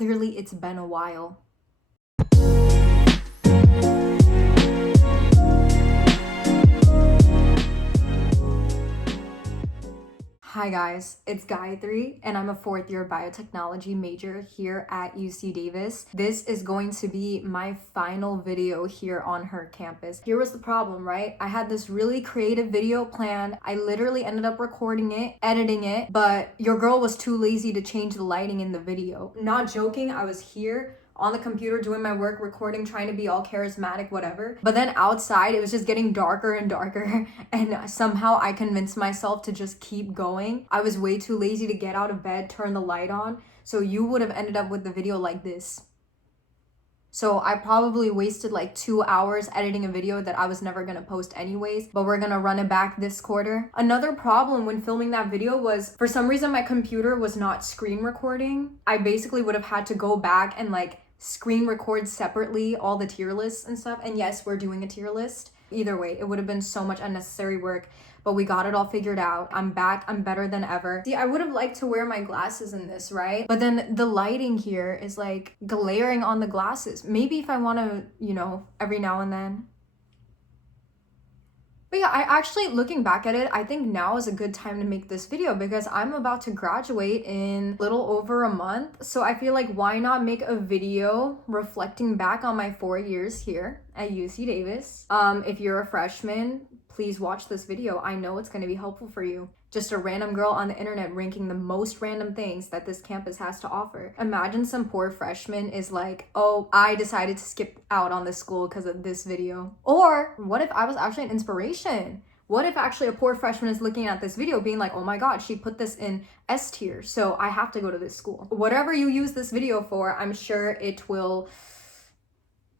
Clearly, it's been a while. Hi guys, it's Gayathri and I'm a fourth year biotechnology major here at UC Davis. This is going to be my final video here on her campus. Here was the problem, right? I had this really creative video planned. I literally ended up recording it, editing it, but your girl was too lazy to change the lighting in the video. Not joking, I was here on the computer doing my work, recording, trying to be all charismatic, whatever. But then outside, it was just getting darker and darker. And somehow I convinced myself to just keep going. I was way too lazy to get out of bed, turn the light on. So you would have ended up with the video like this. So I probably wasted like 2 hours editing a video that I was never gonna post anyways, but we're gonna run it back this quarter. Another problem when filming that video was, for some reason my computer was not screen recording. I basically would have had to go back and like screen record separately all the tier lists and stuff. And yes, we're doing a tier list. Either way, it would have been so much unnecessary work, but we got it all figured out. I'm back, I'm better than ever. See, I would have liked to wear my glasses in this, right? But then the lighting here is like glaring on the glasses. Maybe if I want to, you know, every now and then. But yeah, I actually, looking back at it, I think now is a good time to make this video because I'm about to graduate in a little over a month. So I feel like why not make a video reflecting back on my 4 years here at UC Davis. If you're a freshman, please watch this video. I know it's going to be helpful for you. Just a random girl on the internet ranking the most random things that this campus has to offer. Imagine some poor freshman is like, oh, I decided to skip out on this school because of this video. Or what if I was actually an inspiration? What if actually a poor freshman is looking at this video being like, oh my God, she put this in S tier, so I have to go to this school. Whatever you use this video for, I'm sure it will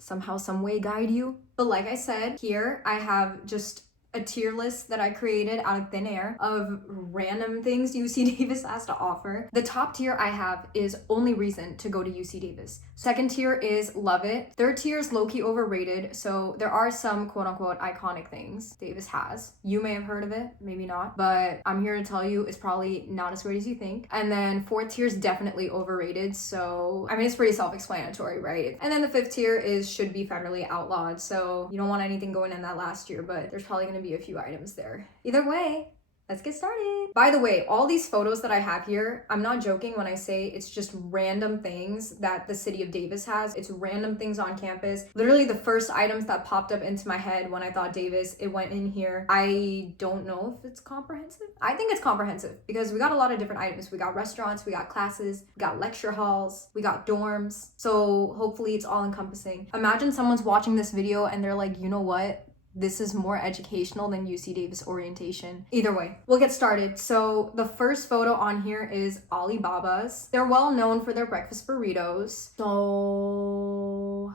somehow, some way guide you. But like I said, here I have just a tier list that I created out of thin air of random things UC Davis has to offer. The top tier I have is only reason to go to UC Davis. Second tier is love it. Third tier is low-key overrated. So there are some quote unquote iconic things Davis has. You may have heard of it, maybe not, but I'm here to tell you it's probably not as great as you think. And then fourth tier is definitely overrated. So, I mean, it's pretty self-explanatory, right? And then the fifth tier is should be federally outlawed. So you don't want anything going in that last year, but there's probably gonna be a few items there. Either way, let's get started. By the way, all these photos that I have here, I'm not joking when I say it's just random things that the city of Davis has. It's random things on campus. Literally the first items that popped up into my head when I thought Davis, it went in here. I don't know if it's comprehensive. I think it's comprehensive because we got a lot of different items. We got restaurants, we got classes, we got lecture halls, we got dorms. So hopefully it's all encompassing. Imagine someone's watching this video and they're like, you know what? This is more educational than UC Davis orientation. Either way, we'll get started. So the first photo on here is Alibaba's. They're well known for their breakfast burritos. So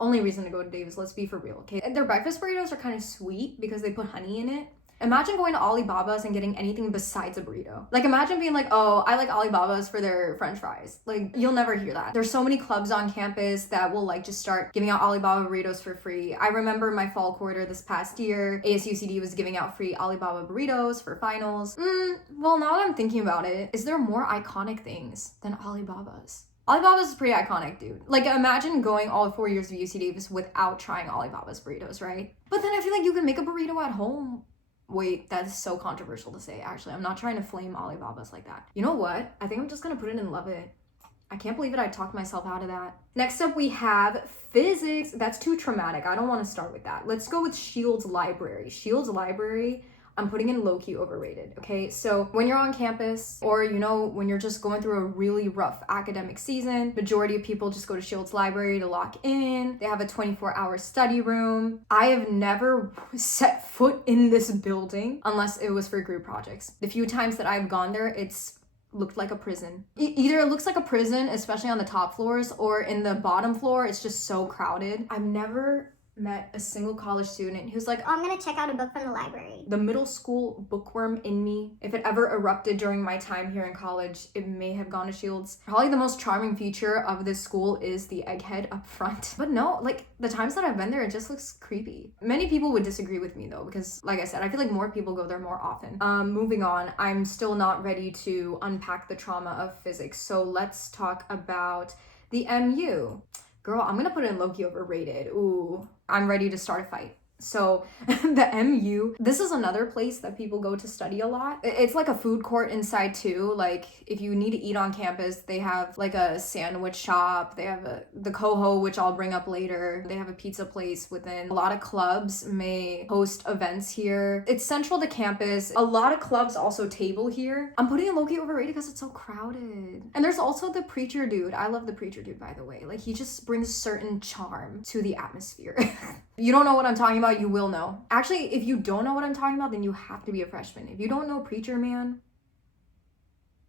only reason to go to Davis, let's be for real, okay? Their breakfast burritos are kind of sweet because they put honey in it. Imagine going to Alibaba's and getting anything besides a burrito. Like imagine being like, oh, I like Alibaba's for their french fries. Like you'll never hear that. There's so many clubs on campus that will like just start giving out Alibaba burritos for free. I remember my fall quarter this past year, ASUCD was giving out free Alibaba burritos for finals. Well, now that I'm thinking about it, is there more iconic things than Alibaba's? Alibaba's is pretty iconic, dude. Like imagine going all 4 years of UC Davis without trying Alibaba's burritos, right? But then I feel like you can make a burrito at home. Wait, that's so controversial to say, actually. I'm not trying to flame Alibaba's like that. You know what? I think I'm just gonna put it in Love It. I can't believe it, I talked myself out of that. Next up, we have physics. That's too traumatic. I don't want to start with that. Let's go with Shields Library. Shields Library, I'm putting in low-key overrated, okay? So when you're on campus or, you know, when you're just going through a really rough academic season, majority of people just go to Shields Library to lock in. They have a 24-hour study room. I have never set foot in this building unless it was for group projects. The few times that I've gone there, it's looked like a prison. Either it looks like a prison, especially on the top floors, or in the bottom floor, it's just so crowded. I've never met a single college student who's like, oh, I'm gonna check out a book from the library. The middle school bookworm in me, if it ever erupted during my time here in college, it may have gone to Shields. Probably the most charming feature of this school is the egghead up front. But no, like the times that I've been there, it just looks creepy. Many people would disagree with me though, because like I said, I feel like more people go there more often. Moving on, I'm still not ready to unpack the trauma of physics. So let's talk about the MU. Girl, I'm gonna put in low-key overrated. Ooh, I'm ready to start a fight. So the MU, this is another place that people go to study a lot. It's like a food court inside too. Like if you need to eat on campus, they have like a sandwich shop. They have the Coho, which I'll bring up later. They have a pizza place within. A lot of clubs may host events here. It's central to campus. A lot of clubs also table here. I'm putting it low-key overrated because it's so crowded. And there's also the preacher dude. I love the preacher dude, by the way. Like he just brings certain charm to the atmosphere. You don't know what I'm talking about, you will know. Actually, if you don't know what I'm talking about, then you have to be a freshman. If you don't know Preacher Man,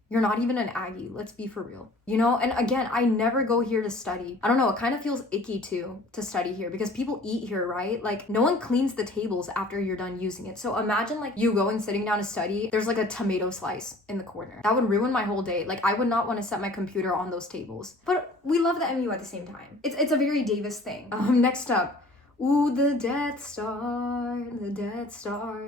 you're not even an Aggie. Let's be for real. You know, and again, I never go here to study. I don't know, it kind of feels icky too to study here because people eat here, right? Like no one cleans the tables after you're done using it. So imagine like you going sitting down to study, there's like a tomato slice in the corner. That would ruin my whole day. Like I would not want to set my computer on those tables. But we love the MU at the same time. It's a very Davis thing. Next up. Ooh, the Death Star, the Death Star,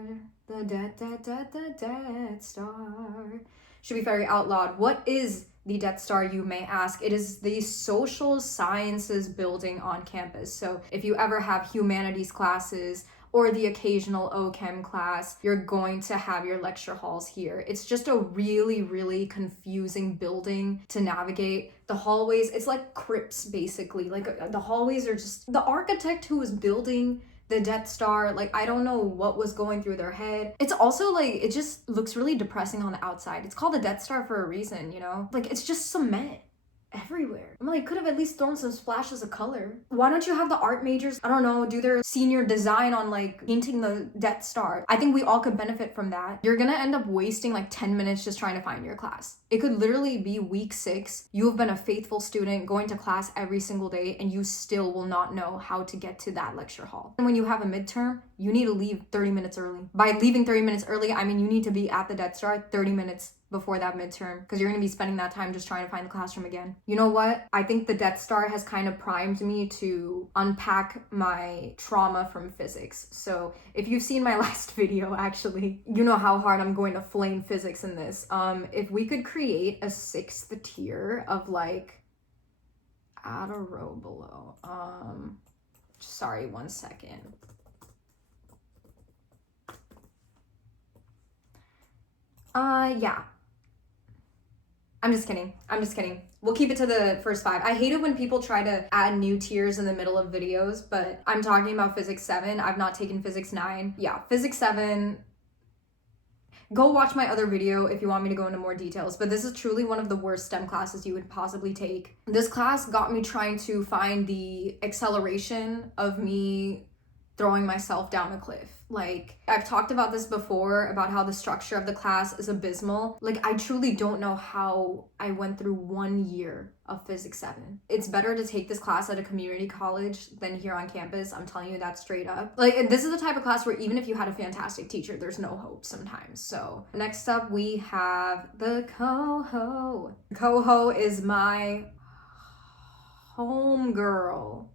the Death Star. Should be very out loud. What is the Death Star, you may ask? It is the social sciences building on campus. So if you ever have humanities classes or the occasional OChem class, you're going to have your lecture halls here. It's just a really, really confusing building to navigate. The hallways, it's like crypts basically. Like the hallways are just, the architect who was building the Death Star, like I don't know what was going through their head. It's also like, it just looks really depressing on the outside. It's called the Death Star for a reason, you know? Like it's just cement everywhere. I'm like, could have at least thrown some splashes of color. Why don't you have the art majors, I don't know, do their senior design on like painting the Death Star? I think we all could benefit from that. You're gonna end up wasting like 10 minutes just trying to find your class. It could literally be week 6. You have been a faithful student going to class every single day and you still will not know how to get to that lecture hall. And when you have a midterm, you need to leave 30 minutes early. By leaving 30 minutes early, I mean you need to be at the Death Star 30 minutes before that midterm because you're going to be spending that time just trying to find the classroom again. You know what? I think the Death Star has kind of primed me to unpack my trauma from physics. So if you've seen my last video, actually, you know how hard I'm going to flame physics in this. If we could create a 6th tier of like, add a row below. Sorry, 1 second. Yeah. I'm just kidding. We'll keep it to the first 5. I hate it when people try to add new tiers in the middle of videos, but I'm talking about Physics 7. I've not taken Physics 9. Yeah, Physics 7. Go watch my other video if you want me to go into more details, but this is truly one of the worst STEM classes you would possibly take. This class got me trying to find the acceleration of me throwing myself down a cliff. Like, I've talked about this before, about how the structure of the class is abysmal. Like, I truly don't know how I went through 1 year of Physics 7. It's better to take this class at a community college than here on campus. I'm telling you that straight up. Like, this is the type of class where even if you had a fantastic teacher, there's no hope sometimes. So, next up we have the Coho. Coho is my homegirl.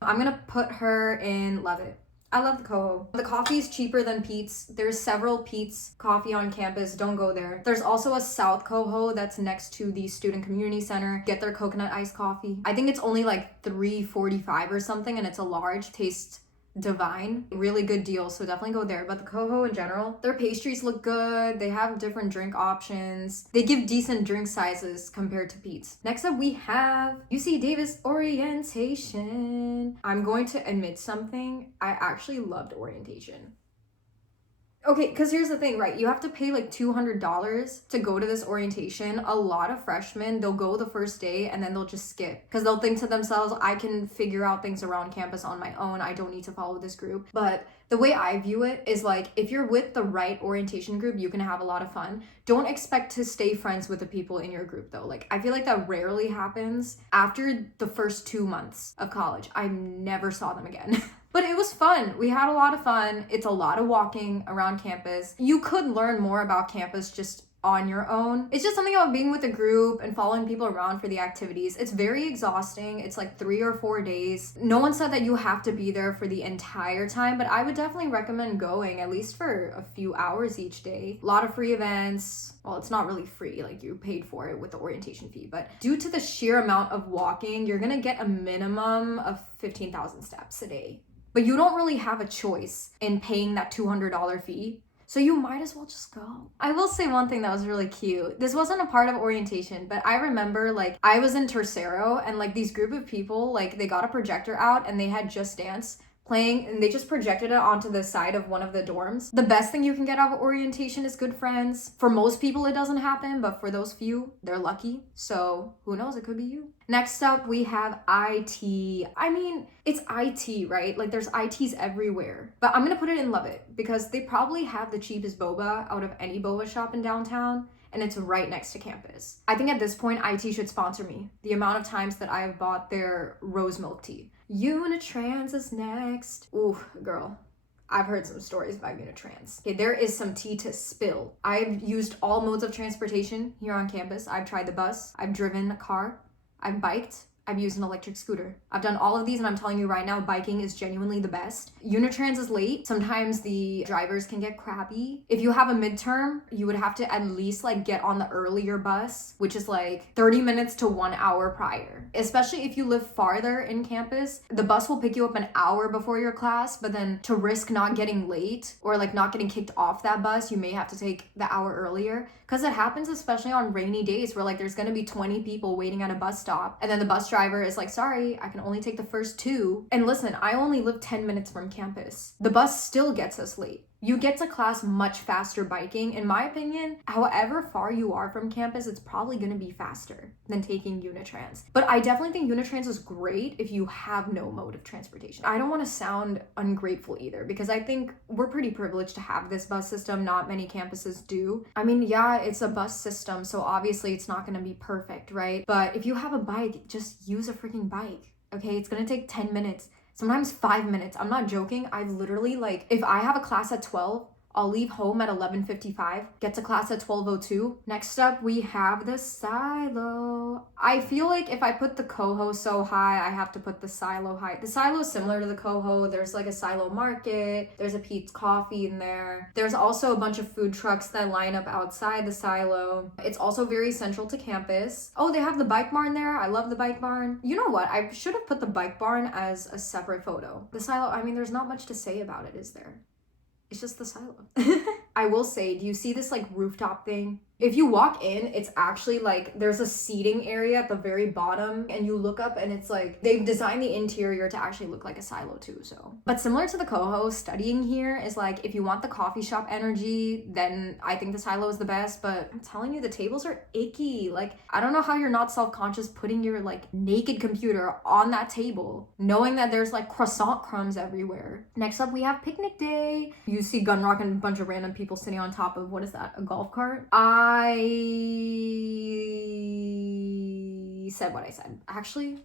I'm gonna put her in Levitt. I love the Coho. The coffee is cheaper than Pete's. There's several Pete's coffee on campus. Don't go there. There's also a South Coho that's next to the Student Community Center. Get their coconut iced coffee. I think it's only like $3.45 or something, and it's a large. Tastes divine. Really good deal, so definitely go there. But the Coho in general, their pastries look good. They have different drink options. They give decent drink sizes compared to Pete's. Next up we have UC Davis orientation. I'm going to admit something. I actually loved orientation. Okay, because here's the thing, right? You have to pay like $200 to go to this orientation. A lot of freshmen, they'll go the first day and then they'll just skip because they'll think to themselves, I can figure out things around campus on my own. I don't need to follow this group. But the way I view it is like, if you're with the right orientation group, you can have a lot of fun. Don't expect to stay friends with the people in your group though. Like, I feel like that rarely happens. After the first 2 months of college, I never saw them again. But it was fun. We had a lot of fun. It's a lot of walking around campus. You could learn more about campus just on your own. It's just something about being with a group and following people around for the activities. It's very exhausting. It's like 3 or 4 days. No one said that you have to be there for the entire time, but I would definitely recommend going at least for a few hours each day. A lot of free events. Well, it's not really free, like you paid for it with the orientation fee, but due to the sheer amount of walking, you're gonna get a minimum of 15,000 steps a day. But you don't really have a choice in paying that $200 fee. So you might as well just go. I will say one thing that was really cute. This wasn't a part of orientation, but I remember like I was in Tercero and like these group of people, like they got a projector out and they had Just Dance playing and they just projected it onto the side of one of the dorms. The best thing you can get out of orientation is good friends. For most people, it doesn't happen, but for those few, they're lucky. So who knows, it could be you. Next up, we have IT. I mean, it's IT, right? Like there's ITs everywhere, but I'm gonna put it in Lubbock because they probably have the cheapest boba out of any boba shop in downtown. And it's right next to campus. I think at this point, IT should sponsor me. The amount of times that I've bought their rose milk tea. Unitrans is next. Ooh, girl. I've heard some stories about Unitrans. Okay, there is some tea to spill. I've used all modes of transportation here on campus. I've tried the bus. I've driven a car. I've biked. I've used an electric scooter. I've done all of these and I'm telling you right now, biking is genuinely the best. Unitrans is late. Sometimes the drivers can get crabby. If you have a midterm, you would have to at least like get on the earlier bus, which is like 30 minutes to 1 hour prior. Especially if you live farther in campus, the bus will pick you up an hour before your class, but then to risk not getting late or like not getting kicked off that bus, you may have to take the hour earlier. Because it happens especially on rainy days where like there's gonna be 20 people waiting at a bus stop and then the bus driver is like, sorry, I can only take the first 2. And listen, I only live 10 minutes from campus. The bus still gets us late. You get to class much faster biking. In my opinion, however far you are from campus, it's probably gonna be faster than taking Unitrans. But I definitely think Unitrans is great if you have no mode of transportation. I don't wanna sound ungrateful either because I think we're pretty privileged to have this bus system. Not many campuses do. I mean, yeah, it's a bus system, so obviously it's not gonna be perfect, right? But if you have a bike, just use a freaking bike, okay? It's gonna take 10 minutes. Sometimes 5 minutes. I'm not joking. I've literally like, if I have a class at 12, I'll leave home at 11:55, get to class at 12:02. Next up, we have the silo. I feel like if I put the coho so high, I have to put the silo high. The silo is similar to the coho. There's like a silo market. There's a Pete's Coffee in there. There's also a bunch of food trucks that line up outside the silo. It's also very central to campus. Oh, they have the bike barn there. I love the bike barn. You know what? I should have put the bike barn as a separate photo. The silo, I mean, there's not much to say about it, is there? It's just the silo. I will say, do you see this like rooftop thing? If you walk in, it's actually like there's a seating area at the very bottom and you look up and it's like they've designed the interior to actually look like a silo too, so. But similar to the coho, studying here is like if you want the coffee shop energy, then I think the silo is the best, but I'm telling you, the tables are icky. Like, I don't know how you're not self-conscious putting your like naked computer on that table, knowing that there's like croissant crumbs everywhere. Next up, we have picnic day. You see Gun Rock and a bunch of random people sitting on top of, what is that, a golf cart? I said what I said. Actually,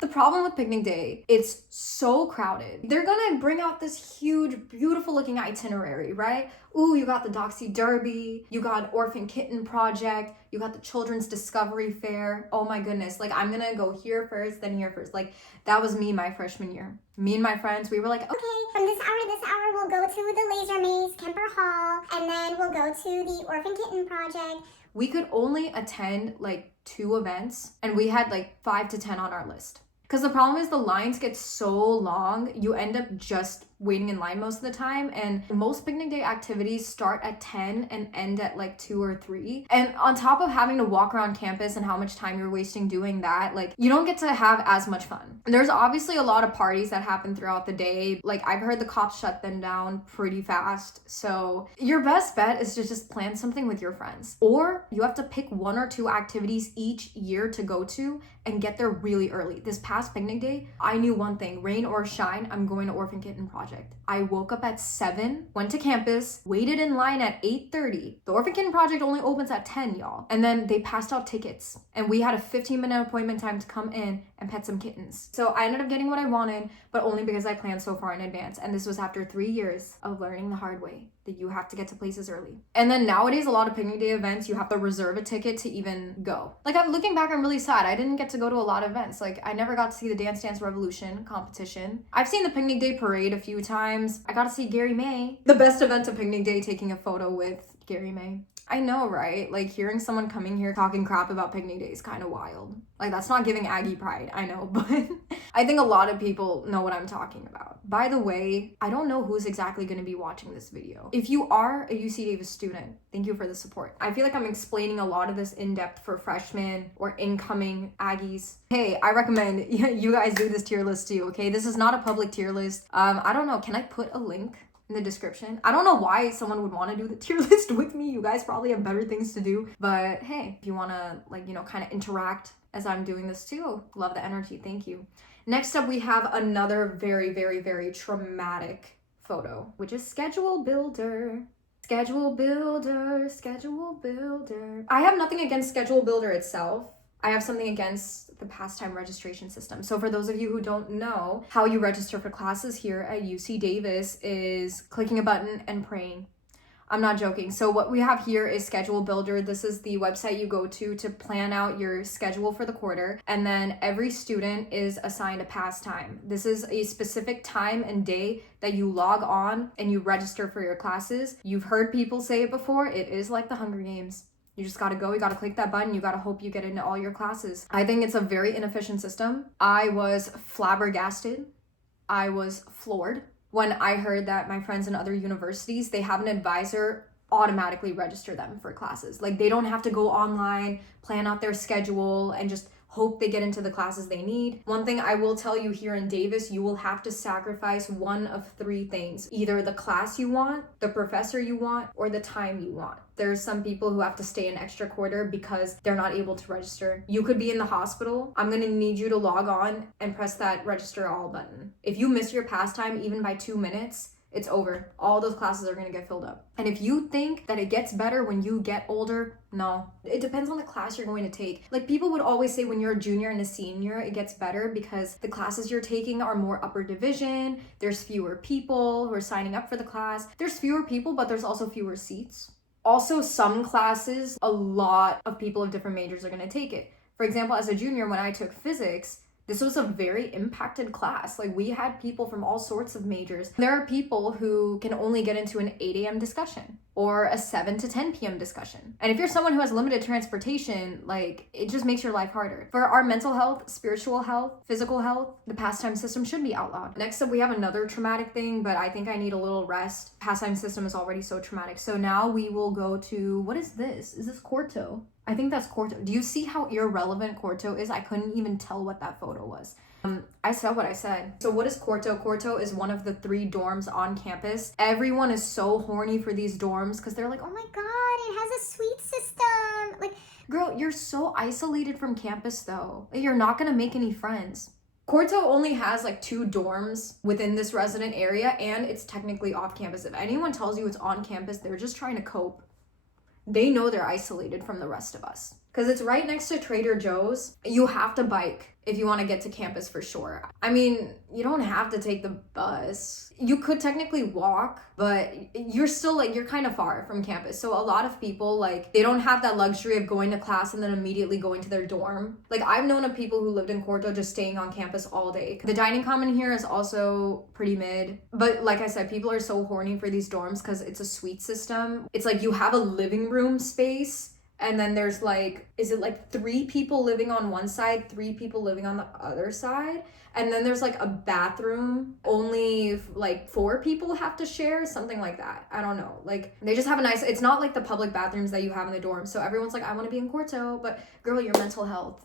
the problem with picnic day, it's so crowded. They're gonna bring out this huge, beautiful looking itinerary, right? Ooh, you got the Doxy Derby, you got Orphan Kitten Project, you got the Children's Discovery Fair. Oh my goodness, like I'm gonna go here first, then here first. Like that was me my freshman year. Me and my friends, we were like, okay, from this hour to this hour, we'll go to the Laser Maze, Kemper Hall, and then we'll go to the Orphan Kitten Project. We could only attend like 2 events and we had like 5 to 10 on our list. Because the problem is the lines get so long, you end up just waiting in line most of the time, and most picnic day activities start at 10 and end at like 2 or 3. And on top of having to walk around campus and how much time you're wasting doing that, like you don't get to have as much fun. There's obviously a lot of parties that happen throughout the day. Like I've heard the cops shut them down pretty fast. So your best bet is to just plan something with your friends, or you have to pick 1 or 2 activities each year to go to and get there really early. This past picnic day, I knew one thing: rain or shine, I'm going to Orphan Kitten Project. I woke up at 7, went to campus, waited in line at 8:30. The Orphan Kitten Project only opens at 10, y'all. And then they passed out tickets, and we had a 15-minute appointment time to come in and pet some kittens. So I ended up getting what I wanted, but only because I planned so far in advance. And this was after 3 years of learning the hard way that you have to get to places early. And then nowadays, a lot of picnic day events, you have to reserve a ticket to even go. Like, I'm looking back, I'm really sad. I didn't get to go to a lot of events. Like, I never got to see the Dance Dance Revolution competition. I've seen the picnic day parade a few times. I got to see Gary May. The best event of picnic day, taking a photo with Gary May. I know, right? Like, hearing someone coming here talking crap about picnic day is kind of wild. Like, that's not giving Aggie pride, I know, but I think a lot of people know what I'm talking about. By the way, I don't know who's exactly going to be watching this video. If you are a UC Davis student, thank you for the support. I feel like I'm explaining a lot of this in depth for freshmen or incoming Aggies. Hey, I recommend you guys do this tier list too, okay? This is not a public tier list. I don't know, can I put a link in the description? I don't know why someone would want to do the tier list with me. You guys probably have better things to do, but hey, if you want to, like, you know, kind of interact as I'm doing this too, love the energy. Thank you. Next up, we have another very, very, very traumatic photo, which is schedule builder. Schedule builder, schedule builder. I have nothing against schedule builder itself. I have something against the pastime registration system. So for those of you who don't know, how you register for classes here at UC Davis is clicking a button and praying. I'm not joking. So what we have here is Schedule Builder. This is the website you go to plan out your schedule for the quarter. And then every student is assigned a pastime. This is a specific time and day that you log on and you register for your classes. You've heard people say it before. It is like the Hunger Games. You just gotta go, you gotta click that button, you gotta hope you get into all your classes. I think it's a very inefficient system. I was flabbergasted. I was floored when I heard that my friends in other universities, they have an advisor automatically register them for classes. Like, they don't have to go online, plan out their schedule, and just hope they get into the classes they need. One thing I will tell you here in Davis, you will have to sacrifice one of 3 things. Either the class you want, the professor you want, or the time you want. There's some people who have to stay an extra quarter because they're not able to register. You could be in the hospital. I'm gonna need you to log on and press that register all button. If you miss your pastime even by 2 minutes, it's over. All those classes are gonna get filled up. And if you think that it gets better when you get older, no. It depends on the class you're going to take. Like, people would always say when you're a junior and a senior, it gets better because the classes you're taking are more upper division. There's fewer people who are signing up for the class. There's fewer people, but there's also fewer seats. Also, some classes, a lot of people of different majors are gonna take it. For example, as a junior, when I took physics, this was a very impacted class. Like, we had people from all sorts of majors. There are people who can only get into an 8 a.m. discussion or a 7 to 10 p.m. discussion. And if you're someone who has limited transportation, like, it just makes your life harder. For our mental health, spiritual health, physical health, the pastime system should be outlawed. Next up, we have another traumatic thing, but I think I need a little rest. Pastime system is already so traumatic. So now we will go to, what is this? Is this Quarto? I think that's Quarto. Do you see how irrelevant Quarto is? I couldn't even tell what that photo was. I said what I said. So what is Quarto? Quarto is one of the 3 dorms on campus. Everyone is so horny for these dorms because they're like, oh my God, it has a suite system. Like, girl, you're so isolated from campus though. You're not gonna make any friends. Quarto only has like 2 dorms within this resident area, and it's technically off campus. If anyone tells you it's on campus, they're just trying to cope. They know they're isolated from the rest of us. Because it's right next to Trader Joe's. You have to bike if you want to get to campus for sure. I mean, you don't have to take the bus. You could technically walk, but you're still like, you're kind of far from campus. So a lot of people, like, they don't have that luxury of going to class and then immediately going to their dorm. Like, I've known of people who lived in Quarto just staying on campus all day. The dining common here is also pretty mid. But like I said, people are so horny for these dorms because it's a suite system. It's like you have a living room space, And then there's like, is it like 3 people living on one side, 3 people living on the other side? And then there's like a bathroom, only like 4 people have to share, something like that. I don't know. Like they just have a nice, it's not like the public bathrooms that you have in the dorm. So everyone's like, I want to be in Quarto, but girl, your mental health.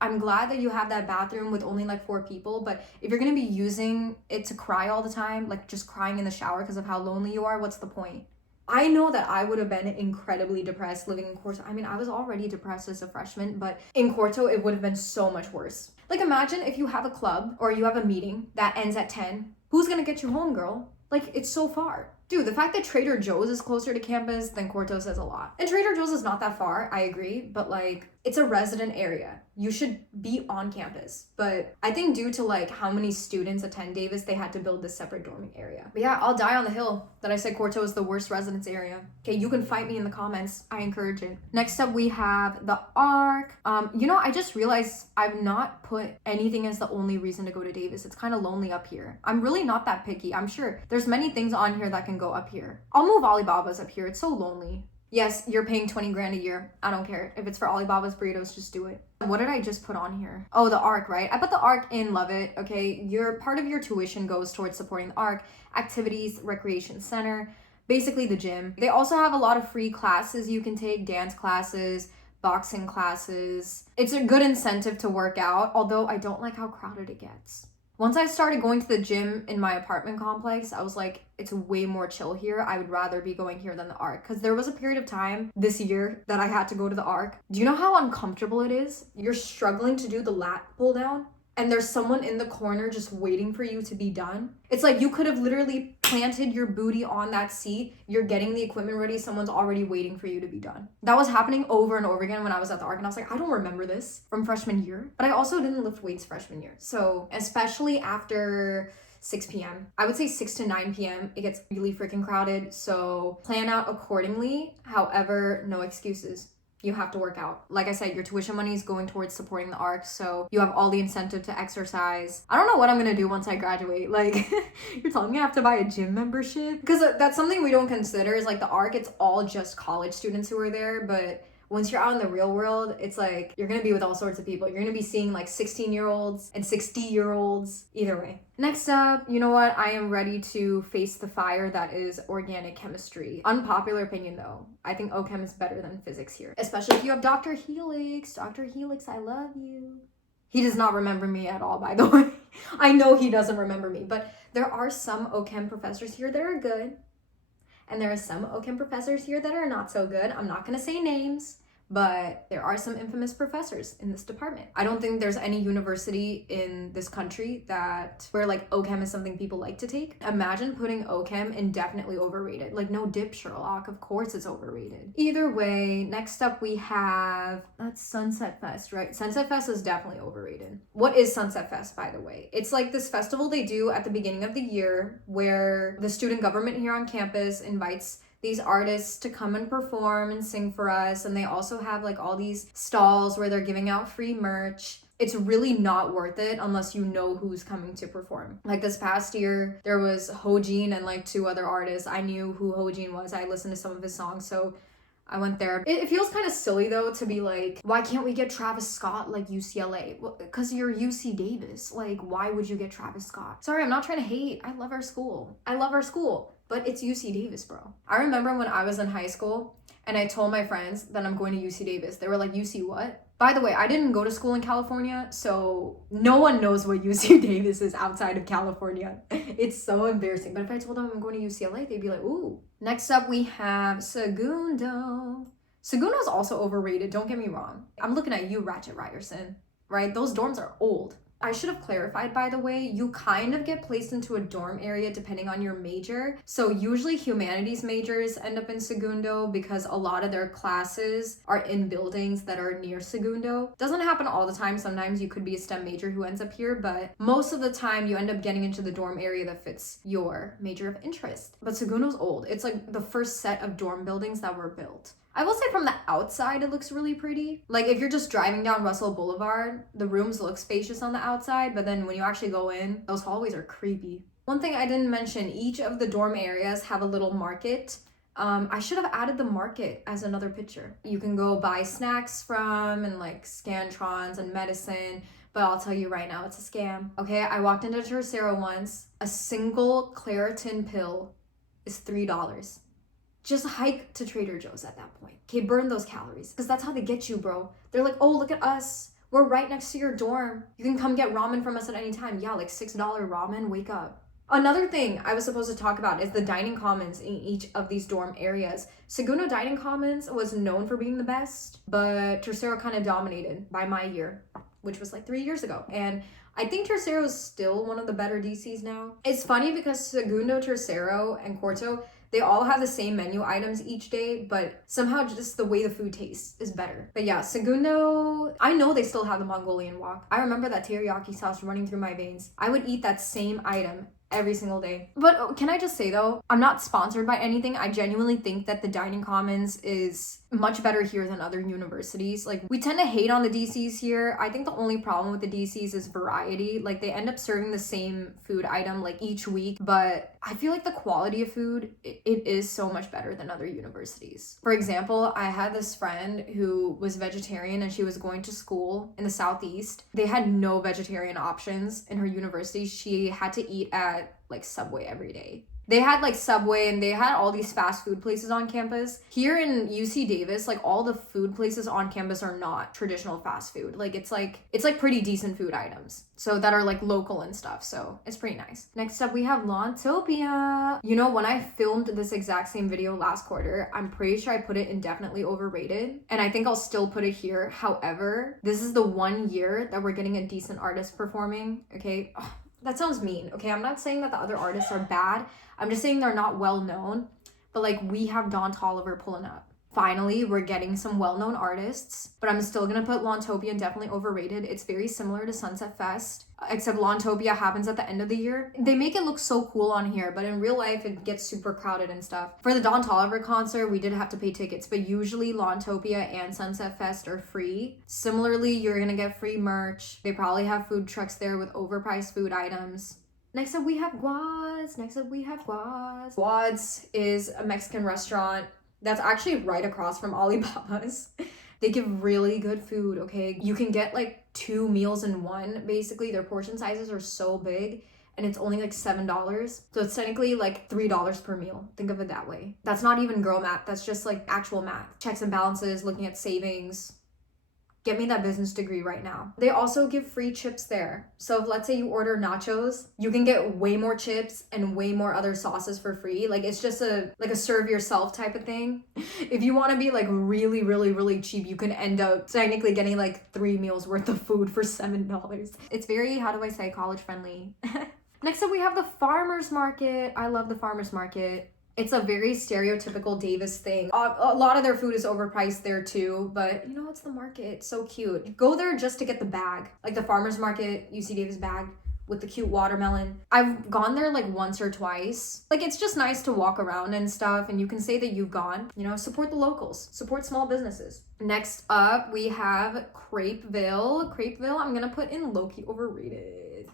I'm glad that you have that bathroom with only like 4 people, but if you're gonna be using it to cry all the time, like just crying in the shower because of how lonely you are, what's the point? I know that I would have been incredibly depressed living in Quarto. I mean, I was already depressed as a freshman, but in Quarto, it would have been so much worse. Like, imagine if you have a club or you have a meeting that ends at 10. Who's gonna get you home, girl? Like, it's so far. Dude, the fact that Trader Joe's is closer to campus than Quarto says a lot. And Trader Joe's is not that far, I agree, but like, it's a resident area. You should be on campus. But I think due to like how many students attend Davis, they had to build this separate dorming area. But yeah, I'll die on the hill that I said Quarto is the worst residence area. Okay, you can fight me in the comments. I encourage it. Next up, we have the ARC. You know, I just realized I've not put anything as the only reason to go to Davis. It's kind of lonely up here. I'm really not that picky. I'm sure there's many things on here that can go up here. I'll move Alibaba's up here. It's so lonely. Yes, you're paying 20 grand a year. I don't care. If it's for Alibaba's burritos, just do it. What did I just put on here? Oh, the ARC, right? I put the ARC in Love It, okay? Your part of your tuition goes towards supporting the ARC, activities, recreation center, basically the gym. They also have a lot of free classes you can take, dance classes, boxing classes. It's a good incentive to work out, although I don't like how crowded it gets. Once I started going to the gym in my apartment complex, I was like, it's way more chill here. I would rather be going here than the ARC. Because there was a period of time this year that I had to go to the ARC. Do you know how uncomfortable it is? You're struggling to do the lat pull down, and there's someone in the corner just waiting for you to be done. It's like you could have literally planted your booty on that seat. You're getting the equipment ready. Someone's already waiting for you to be done. That was happening over and over again when I was at the ARC, and I was like, I don't remember this from freshman year. But I also didn't lift weights freshman year. So especially after 6 p.m. I would say 6 to 9 p.m. it gets really freaking crowded. So plan out accordingly. However, no excuses. You have to work out. Like I said, your tuition money is going towards supporting the ARC, so you have all the incentive to exercise. I don't know what I'm gonna do once I graduate. Like, you're telling me I have to buy a gym membership? Because that's something we don't consider is like the ARC, it's all just college students who are there, but once you're out in the real world, it's like you're gonna be with all sorts of people. You're gonna be seeing like 16-year-olds and 60-year-olds, either way. Next up, you know what? I am ready to face the fire that is organic chemistry. Unpopular opinion though. I think OChem is better than physics here. Especially if you have Dr. Helix. Dr. Helix, I love you. He does not remember me at all, by the way. I know he doesn't remember me, but there are some OChem professors here that are good. And there are some OChem professors here that are not so good. I'm not gonna say names, but there are some infamous professors in this department. I don't think there's any university in this country where like OChem is something people like to take. Imagine putting OChem in definitely overrated. Like, no dip, Sherlock. Of course it's overrated. Either way, next up we have, that's Sunset Fest, right? Sunset Fest is definitely overrated. What is Sunset Fest, by the way? It's like this festival they do at the beginning of the year where the student government here on campus invites these artists to come and perform and sing for us. And they also have like all these stalls where they're giving out free merch. It's really not worth it unless you know who's coming to perform. Like this past year, there was Hojin and like 2 other artists. I knew who Hojin was. I listened to some of his songs, so I went there. It feels kind of silly though to be like, why can't we get Travis Scott like UCLA? Well, because you're UC Davis. Like, why would you get Travis Scott? Sorry, I'm not trying to hate. I love our school. But it's UC Davis, bro. I remember when I was in high school and I told my friends that I'm going to UC Davis. They were like, UC what? By the way, I didn't go to school in California, so no one knows what UC Davis is outside of California. It's so embarrassing. But if I told them I'm going to UCLA, they'd be like, ooh. Next up, we have Segundo. Segundo's also overrated, don't get me wrong. I'm looking at you, Ratchet Ryerson, right? Those dorms are old. I should have clarified, by the way, you kind of get placed into a dorm area depending on your major. So usually humanities majors end up in Segundo because a lot of their classes are in buildings that are near Segundo. Doesn't happen all the time. Sometimes you could be a STEM major who ends up here, but most of the time you end up getting into the dorm area that fits your major of interest. But Segundo's old. It's like the first set of dorm buildings that were built. I will say from the outside, it looks really pretty. Like if you're just driving down Russell Boulevard, the rooms look spacious on the outside, but then when you actually go in, those hallways are creepy. One thing I didn't mention, each of the dorm areas have a little market I should have added the market as another picture. You can go buy snacks from and like Scantrons and medicine, but I'll tell you right now, it's a scam. Okay, I walked into Tercero once. A single Claritin pill is $3. Just hike to Trader Joe's at that point. Okay, burn those calories, because that's how they get you, bro. They're like, oh, look at us. We're right next to your dorm. You can come get ramen from us at any time. Yeah, like $6 ramen, wake up. Another thing I was supposed to talk about is the dining commons in each of these dorm areas. Segundo Dining Commons was known for being the best, but Tercero kind of dominated by my year, which was like 3 years ago. And I think Tercero is still one of the better DCs now. It's funny because Segundo, Tercero, and Corto, they all have the same menu items each day, but somehow just the way the food tastes is better. But yeah, Segundo, I know they still have the Mongolian wok. I remember that teriyaki sauce running through my veins. I would eat that same item every single day. But can I just say though, I'm not sponsored by anything. I genuinely think that the dining commons is much better here than other universities. Like, we tend to hate on the DCs here. I think the only problem with the DCs is variety. Like, they end up serving the same food item like each week, but I feel like the quality of food, it is so much better than other universities. For example, I had this friend who was vegetarian and she was going to school in the Southeast. They had no vegetarian options in her university. She had to eat at like Subway every day. They had like Subway and they had all these fast food places on campus. Here in UC Davis, like all the food places on campus are not traditional fast food. Like it's like pretty decent food items. So that are like local and stuff. So it's pretty nice. Next up, we have Lawntopia. You know, when I filmed this exact same video last quarter, I'm pretty sure I put it indefinitely overrated. And I think I'll still put it here. However, this is the 1 year that we're getting a decent artist performing. Okay. Ugh, that sounds mean. Okay. I'm not saying that the other artists are bad. I'm just saying they're not well known, but like we have Don Tolliver pulling up. Finally, we're getting some well-known artists, but I'm still gonna put Lawntopia definitely overrated. It's very similar to Sunset Fest, except Lawntopia happens at the end of the year. They make it look so cool on here, but in real life, it gets super crowded and stuff. For the Don Tolliver concert, we did have to pay tickets, but usually Lawntopia and Sunset Fest are free. Similarly, you're gonna get free merch. They probably have food trucks there with overpriced food items. Next up, we have Guads. Guads is a Mexican restaurant that's actually right across from Alibaba's. They give really good food, okay? You can get like 2 meals in one, basically. Their portion sizes are so big, and it's only like $7. So it's technically like $3 per meal. Think of it that way. That's not even girl math. That's just like actual math. Checks and balances, looking at savings. Get me that business degree right now. They also give free chips there. So if let's say you order nachos, you can get way more chips and way more other sauces for free. Like it's just a serve yourself type of thing. If you want to be like really, really, really cheap, you can end up technically getting like 3 meals worth of food for $7. It's very, how do I say, college friendly. Next up, we have the farmer's market. I love the farmer's market. It's a very stereotypical Davis thing. A lot of their food is overpriced there too, but you know, it's the market. It's so cute. Go there just to get the bag. Like the farmer's market, UC Davis bag with the cute watermelon. I've gone there like once or twice. Like it's just nice to walk around and stuff, and you can say that you've gone. You know, support the locals. Support small businesses. Next up, we have Crepeville. Crepeville, I'm gonna put in low-key overrated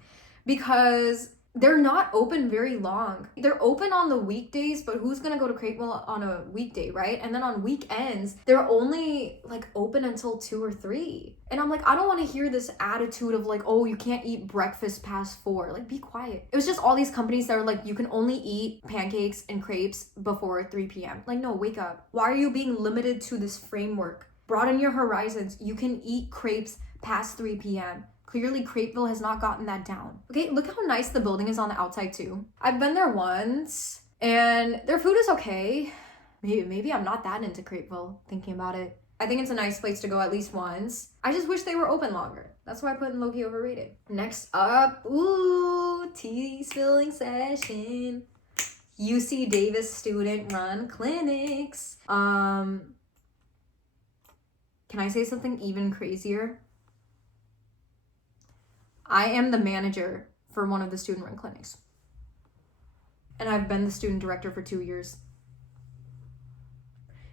because they're not open very long. They're open on the weekdays, but who's gonna go to Crepeville on a weekday, right? And then on weekends, they're only like open until 2 or 3. And I'm like, I don't want to hear this attitude of like, oh, you can't eat breakfast past 4. Like, be quiet. It was just all these companies that were like, you can only eat pancakes and crepes before 3 p.m. Like, no, wake up. Why are you being limited to this framework? Broaden your horizons. You can eat crepes past 3 p.m. Clearly, Crepeville has not gotten that down. Okay, look how nice the building is on the outside too. I've been there once, and their food is okay. Maybe I'm not that into Crepeville, thinking about it. I think it's a nice place to go at least once. I just wish they were open longer. That's why I put in low-key overrated. Next up, tea spilling session. UC Davis student-run clinics. Can I say something even crazier? I am the manager for one of the student-run clinics. And I've been the student director for 2 years.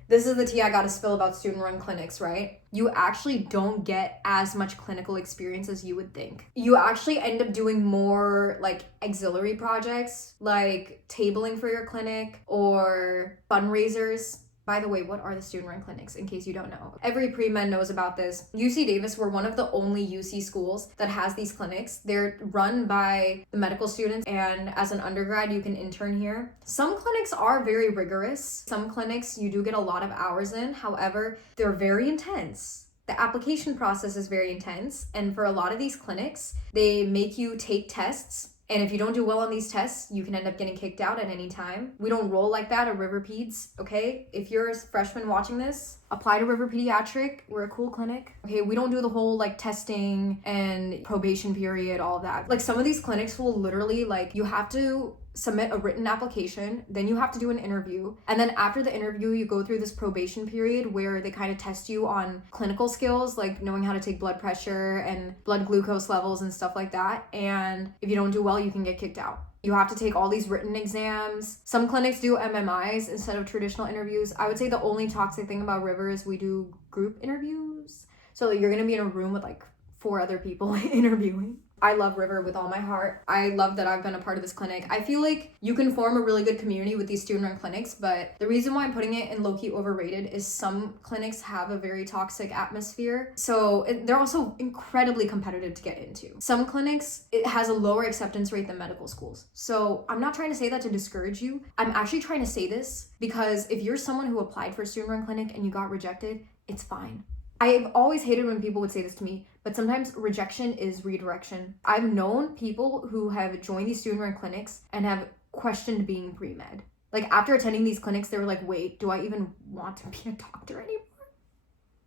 This is the tea I gotta spill about student-run clinics, right? You actually don't get as much clinical experience as you would think. You actually end up doing more like auxiliary projects, like tabling for your clinic or fundraisers. By the way, what are the student-run clinics, in case you don't know? Every pre-med knows about this. UC Davis, we're one of the only UC schools that has these clinics. They're run by the medical students, and as an undergrad, you can intern here. Some clinics are very rigorous. Some clinics, you do get a lot of hours in. However, they're very intense. The application process is very intense, and for a lot of these clinics, they make you take tests. And if you don't do well on these tests, you can end up getting kicked out at any time. We don't roll like that at River Peds, okay? If you're a freshman watching this, apply to River Pediatric. We're a cool clinic. Okay, we don't do the whole like testing and probation period, all of that. Like some of these clinics will literally like, you have to submit a written application, then you have to do an interview, and then after the interview you go through this probation period where they kind of test you on clinical skills, like knowing how to take blood pressure and blood glucose levels and stuff like that. And if you don't do well, you can get kicked out. You have to take all these written exams. Some clinics do MMIs instead of traditional interviews. I would say the only toxic thing about River is we do group interviews, so you're gonna be in a room with like 4 other people interviewing. I love River with all my heart. I love that I've been a part of this clinic. I feel like you can form a really good community with these student-run clinics, but the reason why I'm putting it in low-key overrated is some clinics have a very toxic atmosphere. So they're also incredibly competitive to get into. Some clinics, it has a lower acceptance rate than medical schools. So I'm not trying to say that to discourage you. I'm actually trying to say this because if you're someone who applied for a student-run clinic and you got rejected, it's fine. I've always hated when people would say this to me, but sometimes rejection is redirection. I've known people who have joined these student-run clinics and have questioned being pre-med. Like after attending these clinics, they were like, wait, do I even want to be a doctor anymore?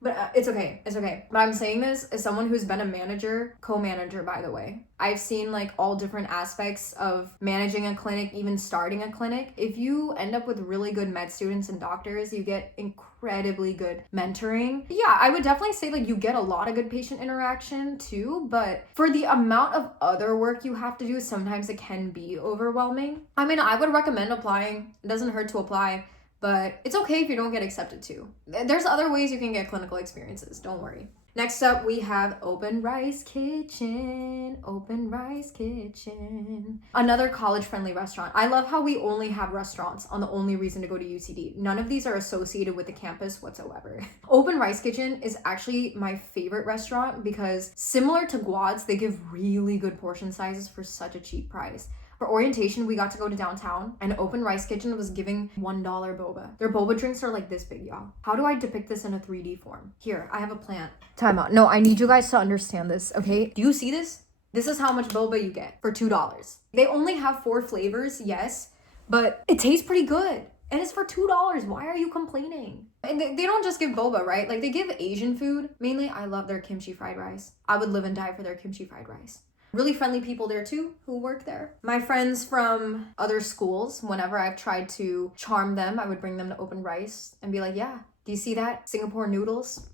But it's okay. It's okay. But I'm saying this as someone who's been a manager, co-manager, by the way. I've seen like all different aspects of managing a clinic, even starting a clinic. If you end up with really good med students and doctors, you get incredibly good mentoring. Yeah, I would definitely say like you get a lot of good patient interaction too, but for the amount of other work you have to do, sometimes it can be overwhelming. I mean, I would recommend applying. It doesn't hurt to apply. But it's okay if you don't get accepted too. There's other ways you can get clinical experiences, don't worry. Next up, we have Open Rice Kitchen. Open Rice Kitchen. Another college-friendly restaurant. I love how we only have restaurants on the only reason to go to UCD. None of these are associated with the campus whatsoever. Open Rice Kitchen is actually my favorite restaurant because similar to Guad's, they give really good portion sizes for such a cheap price. For orientation, we got to go to downtown, and Open Rice Kitchen was giving $1 boba. Their boba drinks are like this big, y'all. How do I depict this in a 3D form? Here, I have a plant. Time out. No, I need you guys to understand this, okay? Do you see this? This is how much boba you get for $2. They only have 4 flavors, yes, but it tastes pretty good. And it's for $2. Why are you complaining? And they don't just give boba, right? Like they give Asian food. Mainly, I love their kimchi fried rice. I would live and die for their kimchi fried rice. Really friendly people there too who work there. My friends from other schools, whenever I've tried to charm them, I would bring them to Open Rice and be like, yeah, do you see that? Singapore noodles?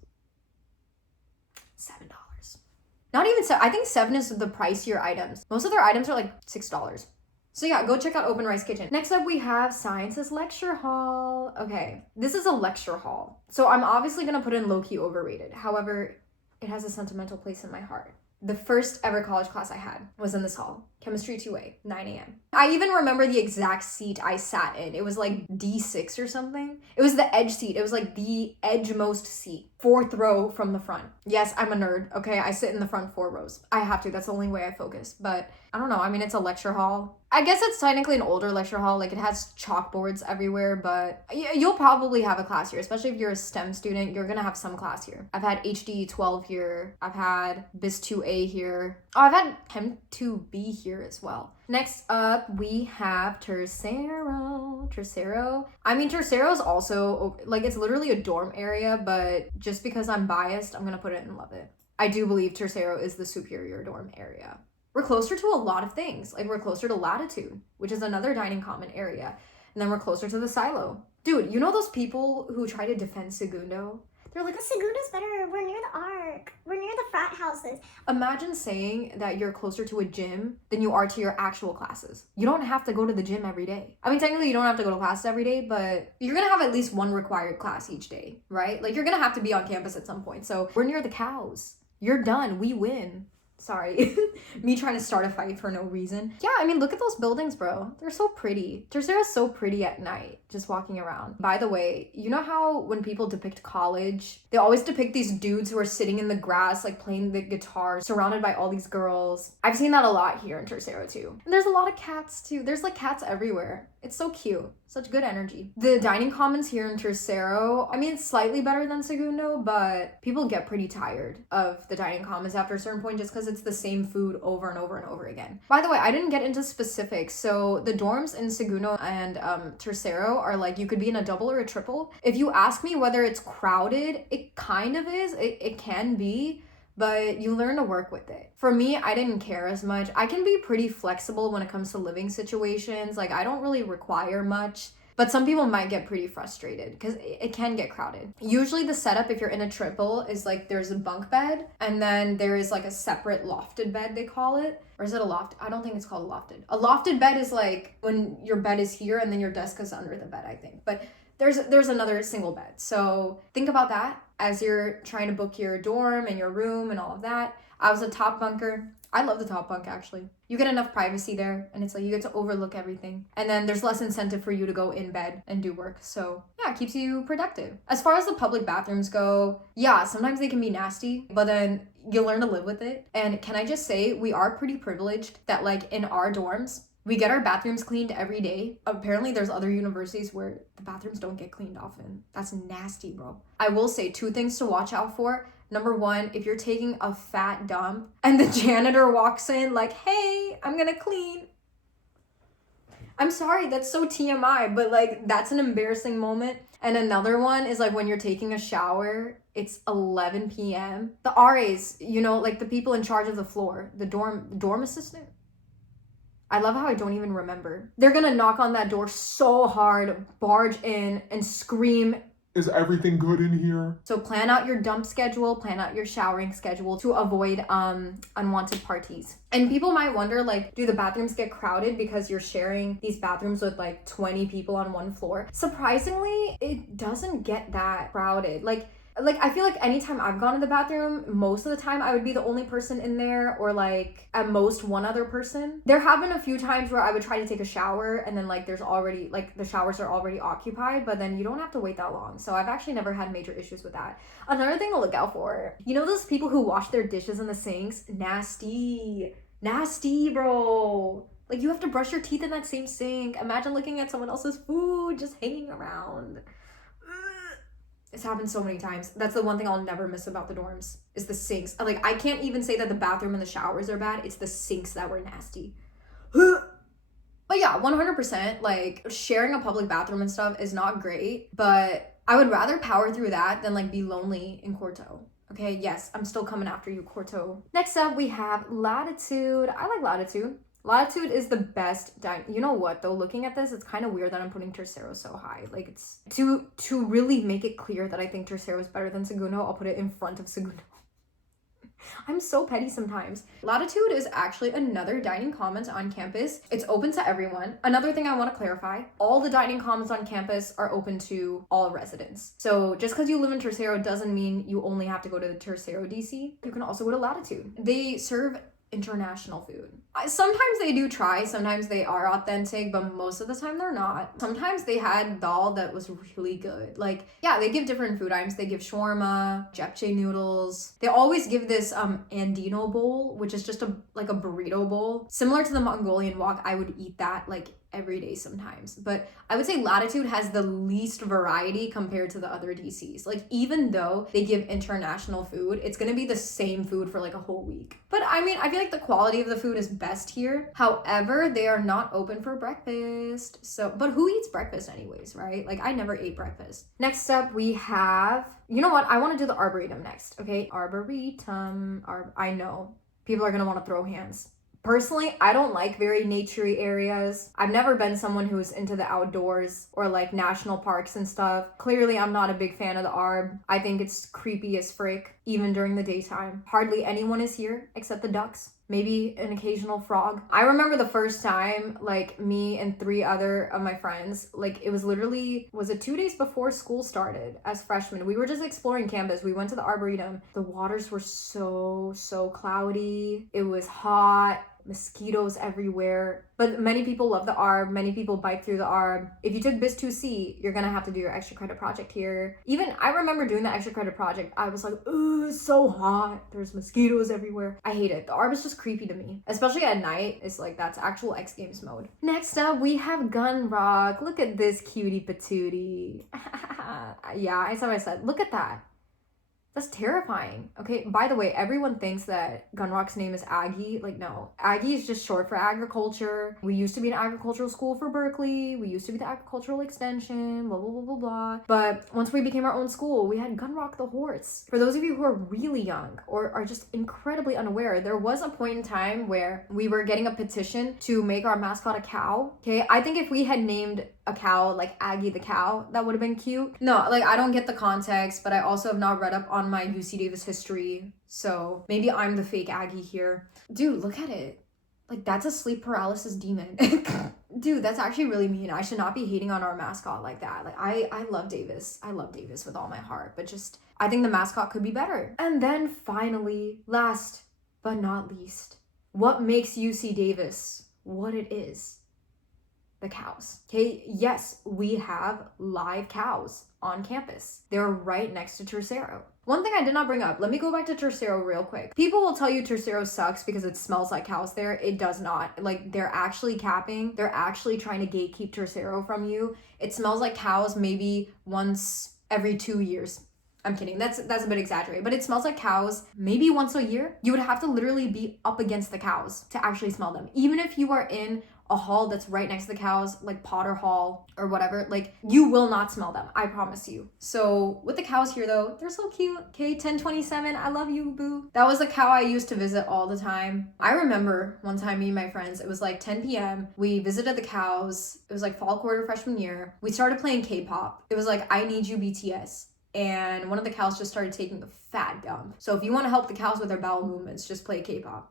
$7. Not even I think 7 is the pricier items. Most of their items are like $6. So yeah, go check out Open Rice Kitchen. Next up, we have Sciences Lecture Hall. Okay, this is a lecture hall. So I'm obviously gonna put in low-key overrated. However, it has a sentimental place in my heart. The first ever college class I had was in this hall. Chemistry 2A, 9 a.m. I even remember the exact seat I sat in. It was like D6 or something. It was the edge seat. It was like the edge-most seat. 4th row from the front. Yes, I'm a nerd, okay? I sit in the front 4 rows. I have to. That's the only way I focus. But I don't know. I mean, it's a lecture hall. I guess it's technically an older lecture hall. Like, it has chalkboards everywhere, but you'll probably have a class here. Especially if you're a STEM student, you're gonna have some class here. I've had HD 12 here. I've had BIS 2A here. Oh, I've had Chem 2B here as well. Next up, we have Tercero. I mean, Tercero is also, like, it's literally a dorm area, but just because I'm biased, I'm gonna put it in Lovett. I do believe Tercero is the superior dorm area. We're closer to a lot of things. Like, we're closer to Latitude, which is another dining common area. And then we're closer to the Silo. Dude, you know those people who try to defend Segundo? They're like, the Seguna's better. We're near the Arc. We're near the frat houses. imagine saying that you're closer to a gym than you are to your actual classes. You don't have to go to the gym every day. I mean, technically you don't have to go to classes every day, but you're gonna have at least one required class each day, right? Like you're gonna have to be on campus at some point. So we're near the cows. You're done. We win. Sorry. Me trying to start a fight for no reason. Yeah, I mean, look at those buildings, bro. They're so pretty. Tercera's so pretty at night, just walking around. By the way, you know how when people depict college, they always depict these dudes who are sitting in the grass, like playing the guitar, surrounded by all these girls. I've seen that a lot here in Tercera too. And there's a lot of cats too. There's like cats everywhere. It's so cute. Such good energy. The dining commons here in Tercero, I mean, it's slightly better than Segundo, but people get pretty tired of the dining commons after a certain point just because it's the same food over and over and over again. By the way, I didn't get into specifics. So the dorms in Segundo and Tercero are like, you could be in a double or a triple. If you ask me whether it's crowded, it kind of is. It can be. But you learn to work with it. For me, I didn't care as much. I can be pretty flexible when it comes to living situations. Like, I don't really require much. But some people might get pretty frustrated because it can get crowded. Usually the setup, if you're in a triple, is like there's a bunk bed and then there is like a separate lofted bed, they call it. Or is it a loft? I don't think it's called a lofted. A lofted bed is like when your bed is here and then your desk is under the bed, I think. But there's another single bed. So think about that as you're trying to book your dorm and your room and all of that. I was a top bunker. I love the top bunk actually. You get enough privacy there and it's like you get to overlook everything. And then there's less incentive for you to go in bed and do work. So yeah, it keeps you productive. As far as the public bathrooms go, yeah, sometimes they can be nasty, but then you learn to live with it. And can I just say, we are pretty privileged that like in our dorms, we get our bathrooms cleaned every day. Apparently there's other universities where the bathrooms don't get cleaned often. That's nasty, bro. I will say 2 things to watch out for. Number 1, if you're taking a fat dump and the janitor walks in like, hey, I'm gonna clean. I'm sorry, that's so TMI, but like that's an embarrassing moment. And another one is like when you're taking a shower, it's 11 p.m. The RAs, you know, like the people in charge of the floor, the dorm assistant. I love how I don't even remember. They're gonna knock on that door so hard, barge in, and scream, is everything good in here? So plan out your dump schedule, plan out your showering schedule to avoid unwanted parties. And people might wonder, like, do the bathrooms get crowded because you're sharing these bathrooms with like 20 people on one floor? Surprisingly, it doesn't get that crowded. Like I feel like anytime I've gone to the bathroom, most of the time I would be the only person in there or like at most one other person. There have been a few times where I would try to take a shower and then like there's already like the showers are already occupied, but then you don't have to wait that long. So I've actually never had major issues with that. Another thing to look out for, you know those people who wash their dishes in the sinks? Nasty, bro. Like you have to brush your teeth in that same sink. Imagine looking at someone else's food just hanging around. It's happened so many times. That's the one thing I'll never miss about the dorms is the sinks. Like, I can't even say that the bathroom and the showers are bad. It's the sinks that were nasty. But yeah, 100%, like, sharing a public bathroom and stuff is not great. But I would rather power through that than, like, be lonely in Corto. Okay, yes, I'm still coming after you, Corto. Next up, we have Latitude. I like Latitude. Latitude is the best you know what though, looking at this, it's kind of weird that I'm putting Tercero so high. Like it's to really make it clear that I think Tercero is better than Segundo, I'll put it in front of Segundo. I'm so petty sometimes. Latitude is actually another dining commons on campus. It's open to everyone. Another thing I want to clarify, all the dining commons on campus are open to all residents. So just because you live in Tercero doesn't mean you only have to go to the Tercero DC. You can also go to Latitude. They serve international food. Sometimes they do try, sometimes they are authentic, but most of the time they're not. Sometimes they had dal that was really good. Like, yeah, they give different food items. They give shawarma, japchae noodles. They always give this andino bowl, which is just like a burrito bowl. Similar to the Mongolian wok, I would eat that like every day sometimes. But I would say Latitude has the least variety compared to the other DCs. Like, even though they give international food, it's gonna be the same food for like a whole week. But I mean, I feel like the quality of the food is best here. However, they are not open for breakfast. So, but who eats breakfast anyways, right? Like, I never ate breakfast. Next up, we have, you know what? I want to do the Arboretum next, okay? Arboretum, I know. People are gonna want to throw hands. Personally, I don't like very naturey areas. I've never been someone who's into the outdoors or like national parks and stuff. Clearly, I'm not a big fan of the Arb. I think it's creepy as frick, even during the daytime. Hardly anyone is here except the ducks. Maybe an occasional frog. I remember the first time, like me and 3 other of my friends, like it was literally, was it 2 days before school started as freshmen? We were just exploring campus. We went to the Arboretum. The waters were so cloudy. It was hot. Mosquitoes everywhere. But many people love the Arb. Many people bike through the Arb. If you took BIS 2C, you're gonna have to do your extra credit project here. Even I remember doing the extra credit project. I was like, ooh, it's so hot. There's mosquitoes everywhere. I hate it. The Arb is just creepy to me. Especially at night. It's like that's actual X Games mode. Next up, we have Gun Rock. Look at this cutie patootie. Yeah, I said what I said. Look at that. That's terrifying. Okay, by the way, everyone thinks that Gunrock's name is Aggie. Like, no. Aggie is just short for agriculture. We used to be an agricultural school for Berkeley. We used to be the agricultural extension, blah, blah, blah, blah, blah. But once we became our own school, we had Gunrock the horse. For those of you who are really young or are just incredibly unaware, there was a point in time where we were getting a petition to make our mascot a cow. Okay, I think if we had named a cow like Aggie the cow, that would have been cute. No, like I don't get the context, but I also have not read up on my UC Davis history, so maybe I'm the fake Aggie here. Dude, look at it. Like that's a sleep paralysis demon. Dude, that's actually really mean. I should not be hating on our mascot like that. Like I love Davis. I love Davis with all my heart, but just I think the mascot could be better. And then finally, last but not least, what makes UC Davis what it is? The cows. Okay, yes, we have live cows on campus. They're right next to Tercero. One thing I did not bring up, let me go back to Tercero real quick. People will tell you Tercero sucks because it smells like cows there. It does not. Like, they're actually capping. They're actually trying to gatekeep Tercero from you. It smells like cows maybe once every 2 years. I'm kidding. That's a bit exaggerated, but it smells like cows maybe once a year. You would have to literally be up against the cows to actually smell them. Even if you are in a hall that's right next to the cows, like Potter Hall or whatever, like you will not smell them, I promise you. So with the cows here though, they're so cute. Okay, 1027, I love you, boo. That was a cow I used to visit all the time. I remember one time me and my friends, it was like 10 p.m. We visited the cows. It was like fall quarter freshman year. We started playing K-pop. It was like I Need You BTS. And one of the cows just started taking a fat dump. So if you want to help the cows with their bowel movements, just play K-pop.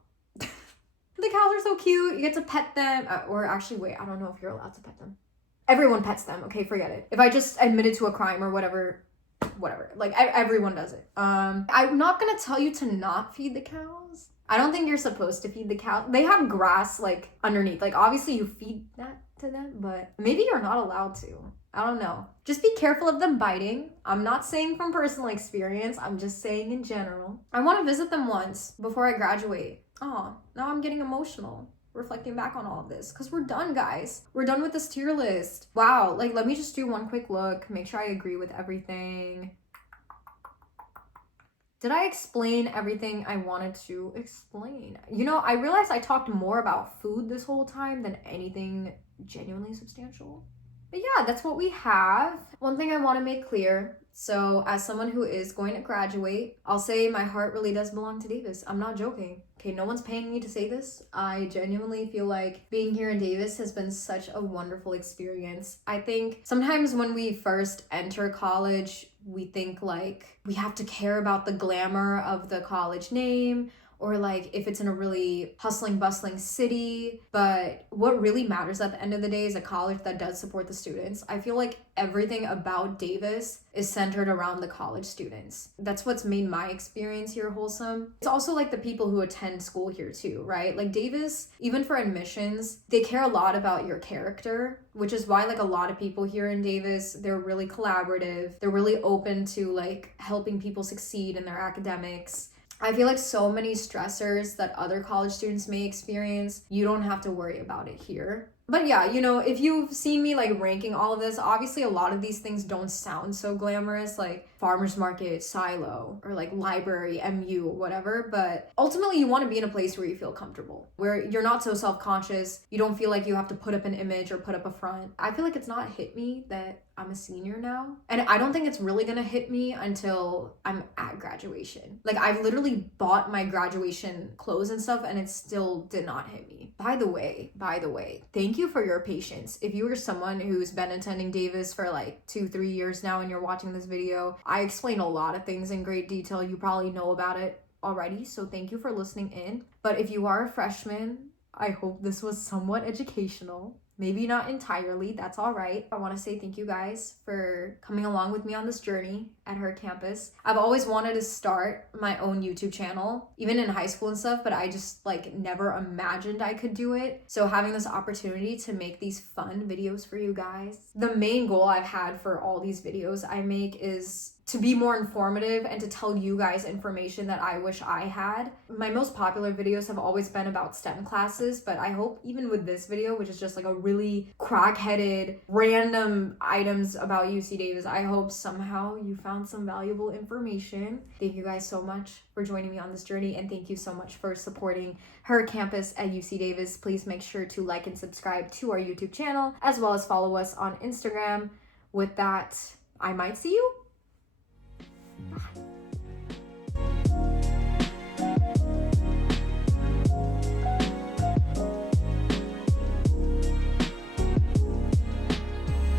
The cows are so cute. You get to pet them. Or actually, wait, I don't know if you're allowed to pet them. Everyone pets them. Okay, forget it. If I just admitted to a crime or whatever. Like, everyone does it. I'm not going to tell you to not feed the cows. I don't think you're supposed to feed the cows. They have grass, like, underneath. Like, obviously, you feed that to them, but maybe you're not allowed to. I don't know. Just be careful of them biting. I'm not saying from personal experience. I'm just saying in general. I want to visit them once before I graduate. Oh, now I'm getting emotional reflecting back on all of this because we're done, guys. We're done with this tier list. Wow, like let me just do one quick look, make sure I agree with everything. Did I explain everything I wanted to explain? You know, I realized I talked more about food this whole time than anything genuinely substantial. But yeah, that's what we have. One thing I want to make clear. So as someone who is going to graduate, I'll say my heart really does belong to Davis. I'm not joking. Okay, no one's paying me to say this. I genuinely feel like being here in Davis has been such a wonderful experience. I think sometimes when we first enter college, we think like we have to care about the glamour of the college name, or like if it's in a really hustling, bustling city. But what really matters at the end of the day is a college that does support the students. I feel like everything about Davis is centered around the college students. That's what's made my experience here wholesome. It's also like the people who attend school here too, right? Like Davis, even for admissions, they care a lot about your character, which is why like a lot of people here in Davis, they're really collaborative. They're really open to like helping people succeed in their academics. I feel like so many stressors that other college students may experience, you don't have to worry about it here. But yeah, you know, if you've seen me like ranking all of this, obviously a lot of these things don't sound so glamorous, like farmers market, silo, or like library, MU, whatever. But ultimately, you want to be in a place where you feel comfortable, where you're not so self-conscious. You don't feel like you have to put up an image or put up a front. I feel like it's not hit me that I'm a senior now. And I don't think it's really gonna hit me until I'm at graduation. Like, I've literally bought my graduation clothes and stuff, and it still did not hit me. By the way, thank you for your patience. If you are someone who's been attending Davis for like 2-3 years now and you're watching this video, I explain a lot of things in great detail. You probably know about it already, so thank you for listening in. But if you are a freshman, I hope this was somewhat educational. Maybe not entirely, that's all right. I want to say thank you guys for coming along with me on this journey at her campus. I've always wanted to start my own YouTube channel, even in high school and stuff, but I just like never imagined I could do it. So having this opportunity to make these fun videos for you guys. The main goal I've had for all these videos I make is to be more informative and to tell you guys information that I wish I had. My most popular videos have always been about STEM classes, but I hope even with this video, which is just like a really crack-headed random items about UC Davis, I hope somehow you found some valuable information. Thank you guys so much for joining me on this journey, and thank you so much for supporting her campus at UC Davis. Please make sure to like and subscribe to our YouTube channel, as well as follow us on Instagram. With that, I might see you. Bye.